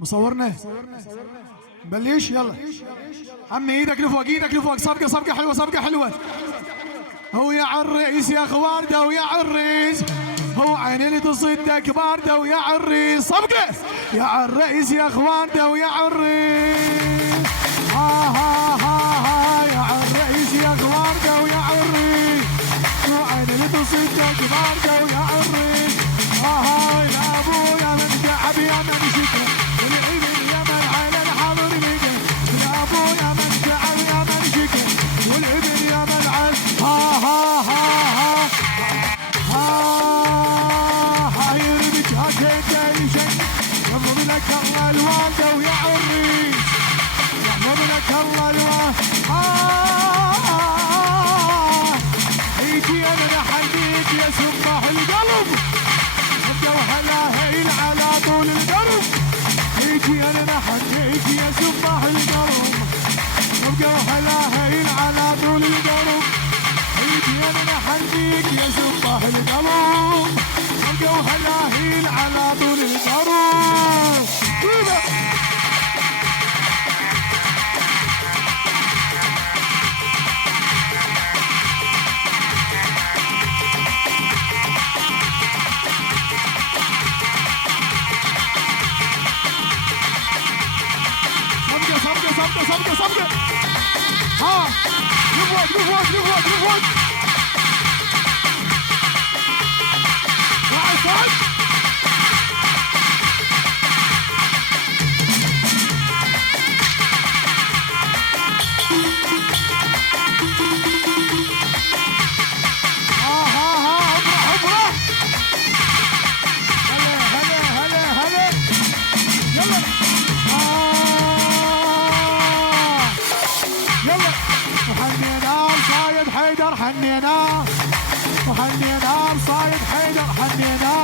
مصورنا بليش يلا عمي ايدك لفوق ايدك لفوق صفقة صفقة حلوة صفقة حلوة هو يا عريس يا خوارده ويا عريس هو عيني اللي تصدك باردة ويا عريس صفقة يا عريس يا خوارده ويا عريس ها ها ها ها يا عريس يا خوارده ويا عريس هو عيني اللي تصدك باردة ويا عريس ها يا ابويا من تعب يا من شكر والابن يا من على الحضر بقى يا ابويا من تعب يا من شكر والابن يا من على ها ها ها ها ها يرمك هكذا شيء يضرب لك الله الوالده ويا عريس يضرب لك الله الوالده ايدي انا نحييك يا سباح القلب وهلا هيل على طول القرب ايدي انا نحييك يا سباح القلب وهلا هيل على طول القرب ايدي انا نحييك يا سباح القلب وهلا هيل على طول القرب صفقة ها لفوق تعال صعد افرح هلا يلا وحنينا صايد حيدر حنينا وحنينا صايد حيدر حنينا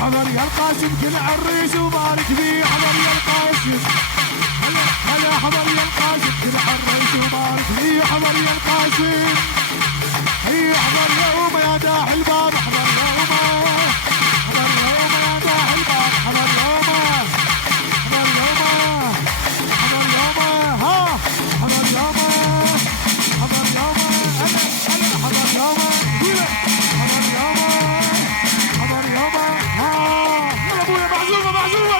حضر يا القاسم كل عريس وبارك بيه حضر يا القاسم هلا حضر يا القاسم كل عريس وبارك بيه حضر يا القاسم هي حضر يوم يا داح الباب حضر يوم يا داح الباب حضر يوم ها حضر يوم حضر يوم ها يلا ابويا معزومه